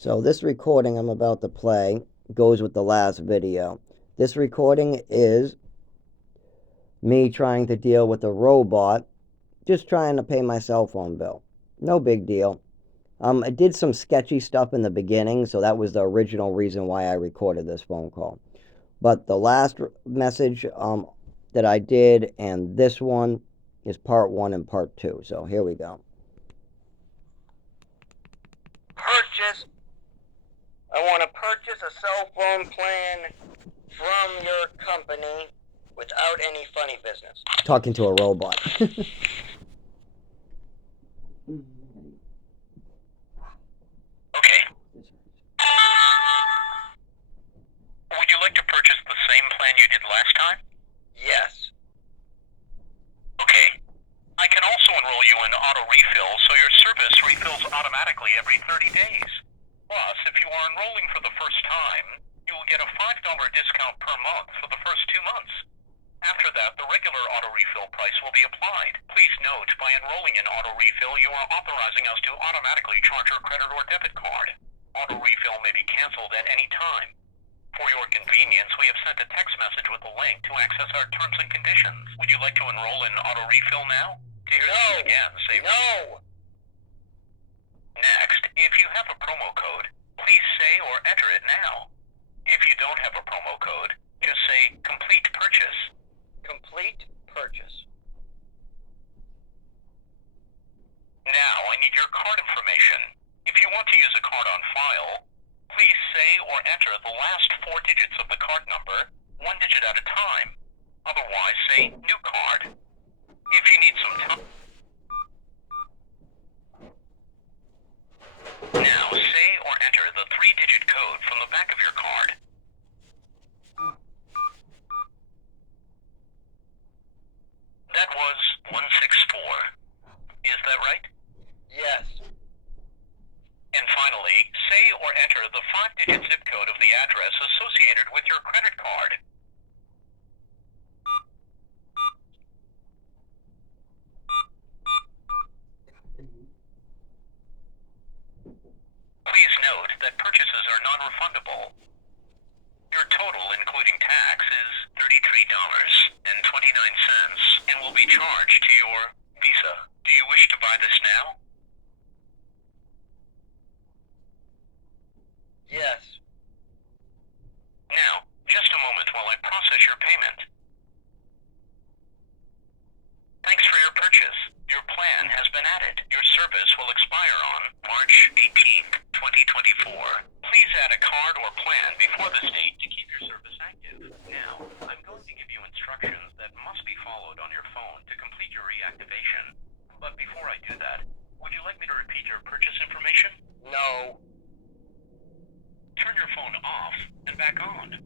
So this recording I'm about to play goes with the last video. This recording is me trying to deal with a robot, just trying to pay my cell phone bill. No big deal. I did some sketchy stuff in the beginning, so that was the original reason why I recorded this phone call. But the last message that I did and this one is part one and part two. So here we go. Purchase. I want to purchase a cell phone plan from your company without any funny business. Talking to a robot. Okay. Would you like to purchase the same plan you did last time? Yes. Okay. I can also enroll you in auto refill, so your service refills automatically every 30 days. Plus, if you are enrolling for the first time, you will get a $5 discount per month for the first 2 months. After that, the regular auto refill price will be applied. Please note, by enrolling in auto refill, you are authorizing us to automatically charge your credit or debit card. Auto refill may be canceled at any time. For your convenience, we have sent a text message with a link to access our terms and conditions. Would you like to enroll in auto refill now? To hear this again, say No. Next, if you have a promo code, please say or enter it now. If you don't have a promo code, just say complete purchase. Complete purchase. Now, I need your card information. If you want to use a card on file, please say or enter the last 4 digits of the card number, 1 digit at a time. Otherwise, say new card. If you need some time. Now, say or enter the 3-digit code from the back of your card. That was 164. Is that right? Yes. And finally, say or enter the 5-digit zip code of the address associated with your credit card. Please note that purchases are non-refundable. Your total, including tax, is $33.29 and will be charged to your Visa. Do you wish to buy this now? Yes. Now, just a moment while I process your payment. Thanks for your purchase. Your plan has been added. Your service will expire on March 18th, 2024. Please add a card or plan before this date to keep your service active. Now, I'm going to give you instructions that must be followed on your phone to complete your reactivation. But before I do that, would you like me to repeat your purchase information? No. Turn your phone off and back on.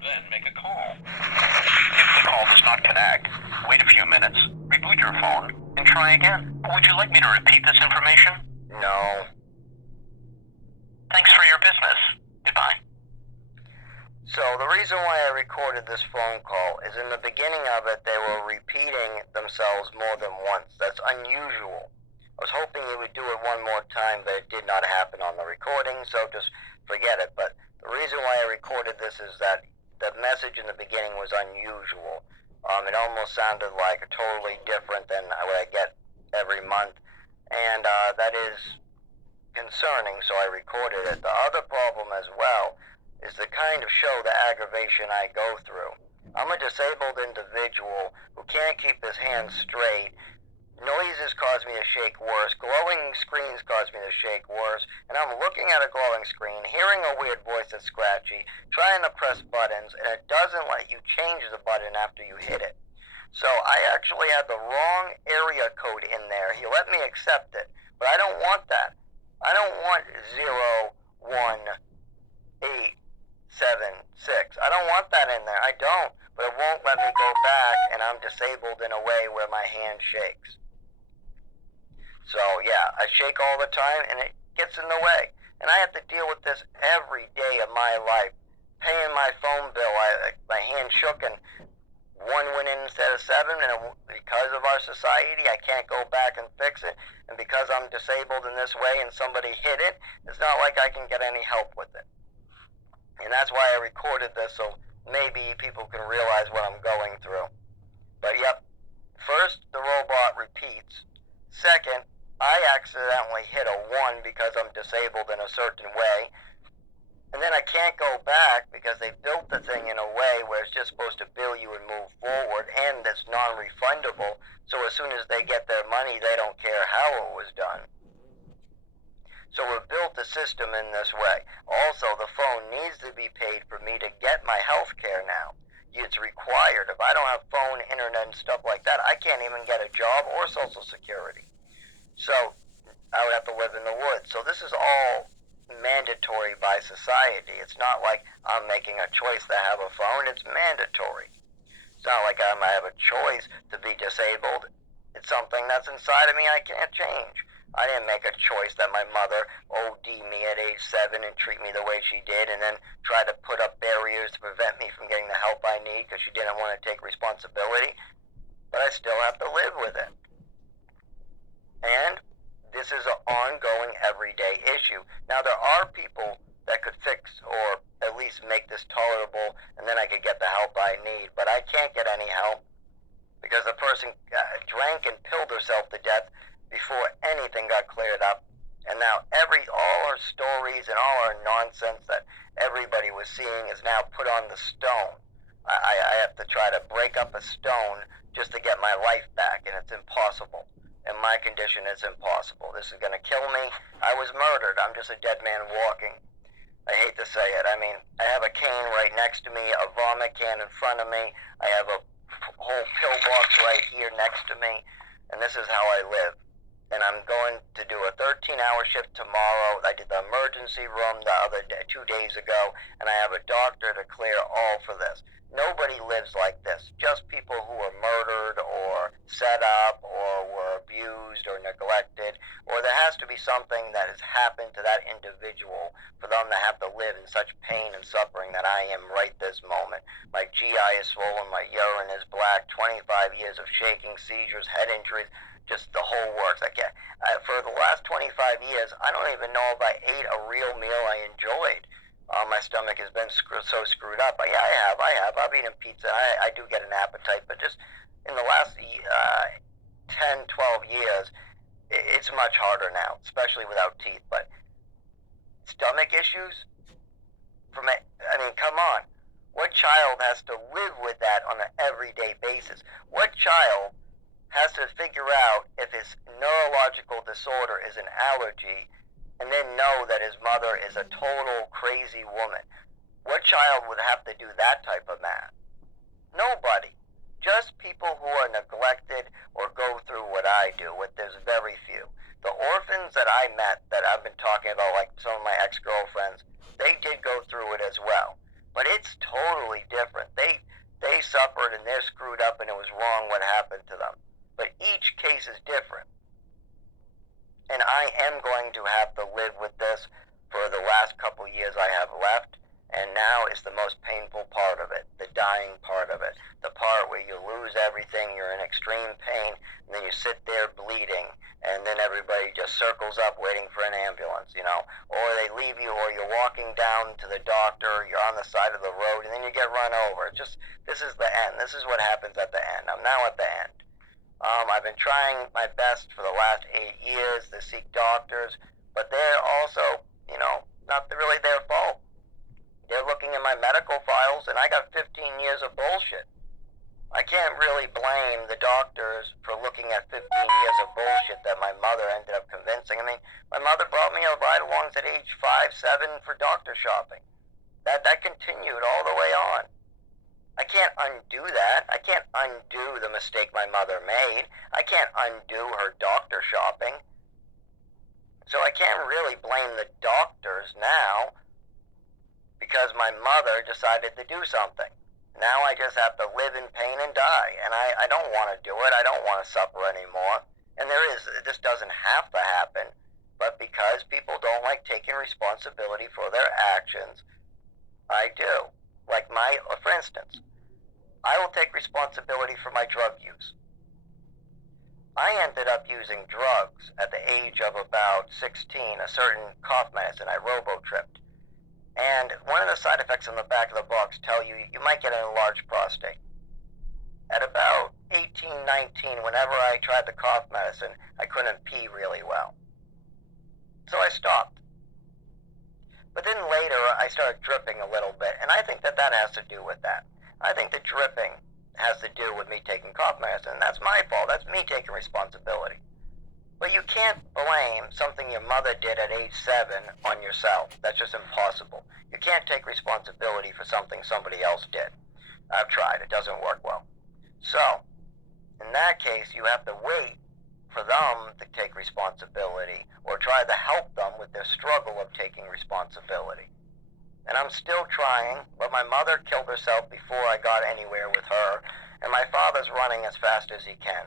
Then make a call. If the call does not connect, wait a few minutes, reboot your phone, and try again. Would you like me to repeat this information? No. Thanks for your business. Goodbye. So the reason why I recorded this phone call is in the beginning of it, they were repeating themselves more than once. That's unusual. I was hoping he would do it one more time, but it did not happen on the recording, so just forget it. But the reason why I recorded this is that the message in the beginning was unusual. It almost sounded like totally different than what I get every month, and that is concerning, so I recorded it. The other problem as well is the kind of show, the aggravation I go through. I'm a disabled individual who can't keep his hands straight. Noises cause me to shake worse. Glowing screens cause me to shake worse. And I'm looking at a glowing screen, hearing a weird voice that's scratchy, trying to press buttons, and it doesn't let you change the button after you hit it. So I actually had the wrong area code in there. He let me accept it, but I don't want that. I don't want 01876. I don't want that in there. I don't. But it won't let me go back, and I'm disabled in a way where my hand shakes. So yeah, I shake all the time, and it gets in the way. And I have to deal with this every day of my life. Paying my phone bill, my hand shook, and one went in instead of 7, and because of our society, I can't go back and fix it. And because I'm disabled in this way and somebody hit it, it's not like I can get any help with it. And that's why I recorded this, so maybe people can realize what I'm going through. But yep, first, the robot repeats. Second, I accidentally hit a 1 because I'm disabled in a certain way. And then I can't go back because they built the thing in a way where it's just supposed to bill you and move forward, and it's non-refundable. So as soon as they get their money, they don't care how it was done. So we've built the system in this way. Also, the phone needs to be paid for me to get my health care now. It's required. If I don't have phone, internet, and stuff like that, I can't even get a job or Social Security. So I would have to live in the woods. So this is all mandatory by society. It's not like I'm making a choice to have a phone. It's mandatory. It's not like I have a choice to be disabled. It's something that's inside of me I can't change. I didn't make a choice that my mother OD'd me at age 7 and treat me the way she did, and then try to put up barriers to prevent me from getting the help I need because she didn't want to take responsibility. But I still have to live with it. And this is an ongoing, everyday issue. Now, there are people that could fix or at least make this tolerable, and then I could get the help I need. But I can't get any help because the person drank and pilled herself to death before anything got cleared up. And now all her stories and all her nonsense that everybody was seeing is now put on the stone. I have to try to break up a stone just to get my life back, and it's impossible. In my condition, it's impossible. This is going to kill me. I was murdered. I'm just a dead man walking. I hate to say it. I mean, I have a cane right next to me, a vomit can in front of me. I have a whole pill box right here next to me, and this is how I live. And I'm going to do a 13-hour shift tomorrow. I did the emergency room the other day, 2 days ago, and I have a doctor to clear all for this. Nobody lives like this. Just people who were murdered or set up or were abused or neglected, or there has to be something that has happened to that individual for them to have to live in such pain and suffering that I am right this moment. My GI is swollen, my urine is black, 25 years of shaking, seizures, head injuries, just the whole works. For the last 25 years, I don't even know if I ate a real meal I enjoyed. My stomach has been so screwed up. But yeah, I have. I've eaten pizza. I do get an appetite, but just in the last 10, 12 years, it's much harder now, especially without teeth. But stomach issues, come on. What child has to live with that on an everyday basis? What child has to figure out if his neurological disorder is an allergy and then know that his mother is a total crazy woman? What child would have to do that type of math? Nobody. Just people who are neglected or go through what I do, there's very few. The orphans that I met that I've been talking about, like some of my ex-girlfriends, they did go through it as well. But it's totally different. They suffered and they're screwed up and it was wrong what happened to them. But each case is different. And I am going to have to live with this for the last couple years I have left. And now is the most painful part of it, the dying part of it. The part where you lose everything, you're in extreme pain, and then you sit there bleeding, and then everybody just circles up waiting for an ambulance, Or they leave you, or you're walking down to the doctor, you're on the side of the road, and then you get run over. This is the end. This is what happens at the end. I'm now at the end. I've been trying my best for the last 8 years to seek doctors, but they're also, not really their fault. They're looking in my medical files, and I got 15 years of bullshit. I can't really blame the doctors for looking at 15 years of bullshit that my mother ended up convincing. My mother brought me a ride-alongs at age 5, 7 for doctor shopping. That continued all the way on. I can't undo that. I can't undo the mistake my mother made. I can't undo her doctor shopping. So I can't really blame the doctors now because my mother decided to do something. Now I just have to live in pain and die, and I don't want to do it. I don't want to suffer anymore. And this doesn't have to happen, but because people don't like taking responsibility for their actions, I do. For instance, I will take responsibility for my drug use. I ended up using drugs at the age of about 16, a certain cough medicine I robo-tripped. And one of the side effects on the back of the box tell you might get an enlarged prostate. At about 18, 19, whenever I tried the cough medicine, I couldn't pee really well. So I stopped. But then later, I started dripping a little bit, and I think that has to do with that. I think the dripping has to do with me taking cough medicine, and that's my fault. That's me taking responsibility. But you can't blame something your mother did at age 7 on yourself. That's just impossible. You can't take responsibility for something somebody else did. I've tried. It doesn't work well. So, in that case, you have to wait for them to take responsibility or try to help them with their struggle of taking responsibility. And I'm still trying, but my mother killed herself before I got anywhere with her, and my father's running as fast as he can.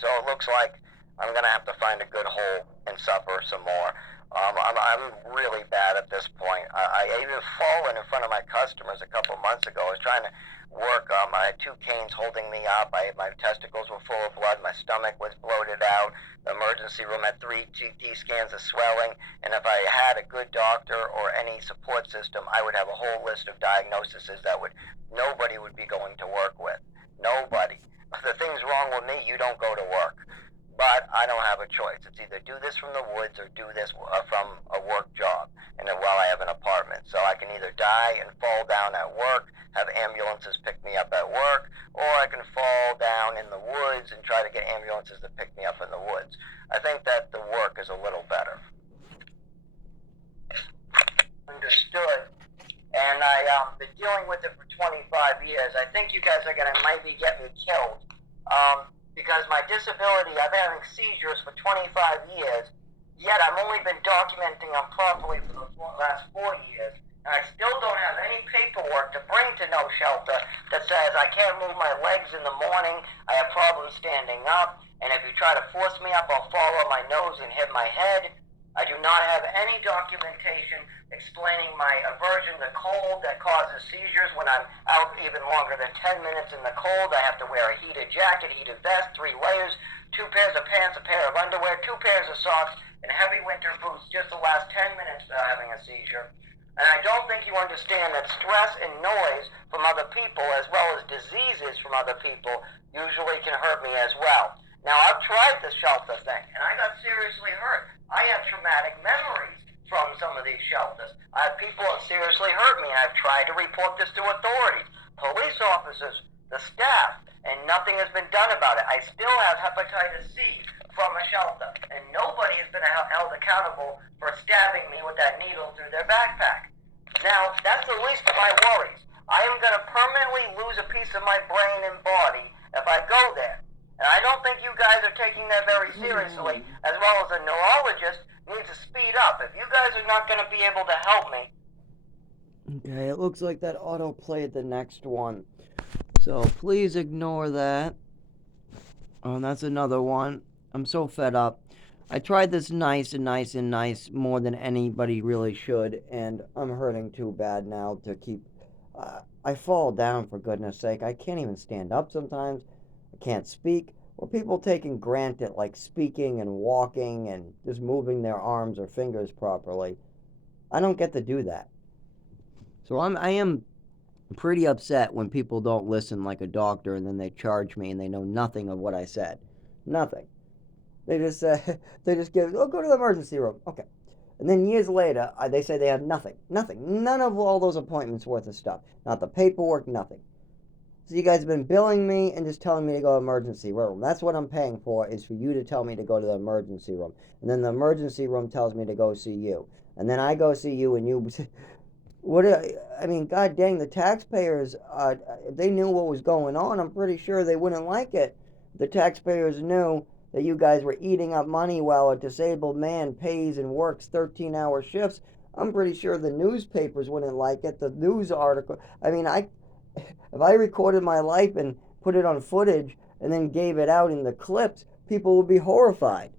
So it looks like I'm going to have to find a good hole and suffer some more. I'm really bad at this point. I even fallen in front of my customers a couple months ago. I was trying to work. I had 2 canes holding me up. My testicles were full of blood. My stomach was bloated out. The emergency room had 3 CT scans of swelling. And if I had a good doctor or any support system, I would have a whole list of diagnoses that nobody would be going to work with. Nobody. If the thing's wrong with me, you don't go to work. But I don't have a choice. It's either do this from the woods or do this from a work job, and while I have an apartment. So I can either die and fall down at work, have ambulances pick me up at work, or I can fall down in the woods and try to get ambulances to pick me up in the woods. I think that the work is a little better. Understood. And I've been dealing with it for 25 years. I think you guys are going to maybe get me killed. Because my disability, I've been having seizures for 25 years, yet I've only been documenting them properly for the last 4 years, and I still don't have any paperwork to bring to No Shelter that says I can't move my legs in the morning, I have problems standing up, and if you try to force me up, I'll fall on my nose and hit my head. I do not have any documentation explaining my aversion to cold that causes seizures. When I'm out even longer than 10 minutes in the cold, I have to wear a heated jacket, heated vest, 3 layers, 2 pairs of pants, a pair of underwear, 2 pairs of socks, and heavy winter boots just the last 10 minutes having a seizure. And I don't think you understand that stress and noise from other people, as well as diseases from other people, usually can hurt me as well. Now, I've tried the shelter thing, and I got seriously hurt. I have traumatic memories from some of these shelters. People have seriously hurt me, and I've tried to report this to authorities, police officers, the staff, and nothing has been done about it. I still have hepatitis C from a shelter, and nobody has been held accountable for stabbing me with that needle through their backpack. Now, that's the least of my worries. I am going to permanently lose a piece of my brain and body if I go there. And I don't think you guys are taking that very seriously, as well as a neurologist needs to speed up. If you guys are not going to be able to help me. Okay, it looks like that auto played the next one. So please ignore that. Oh, that's another one. I'm so fed up. I tried this nice more than anybody really should, and I'm hurting too bad now to keep... I fall down, for goodness sake. I can't even stand up sometimes. I can't speak. Or people taking granted, like speaking and walking and just moving their arms or fingers properly. I don't get to do that. So I am pretty upset when people don't listen like a doctor and then they charge me and they know nothing of what I said. Nothing. They just give, go to the emergency room. Okay. And then years later, they say they have nothing. Nothing. None of all those appointments worth of stuff. Not the paperwork, nothing. So you guys have been billing me and just telling me to go to the emergency room. That's what I'm paying for, is for you to tell me to go to the emergency room. And then the emergency room tells me to go see you. And then I go see you and you... God dang, the taxpayers, if they knew what was going on, I'm pretty sure they wouldn't like it. The taxpayers knew that you guys were eating up money while a disabled man pays and works 13-hour shifts. I'm pretty sure the newspapers wouldn't like it. The news article... If I recorded my life and put it on footage and then gave it out in the clips, people would be horrified.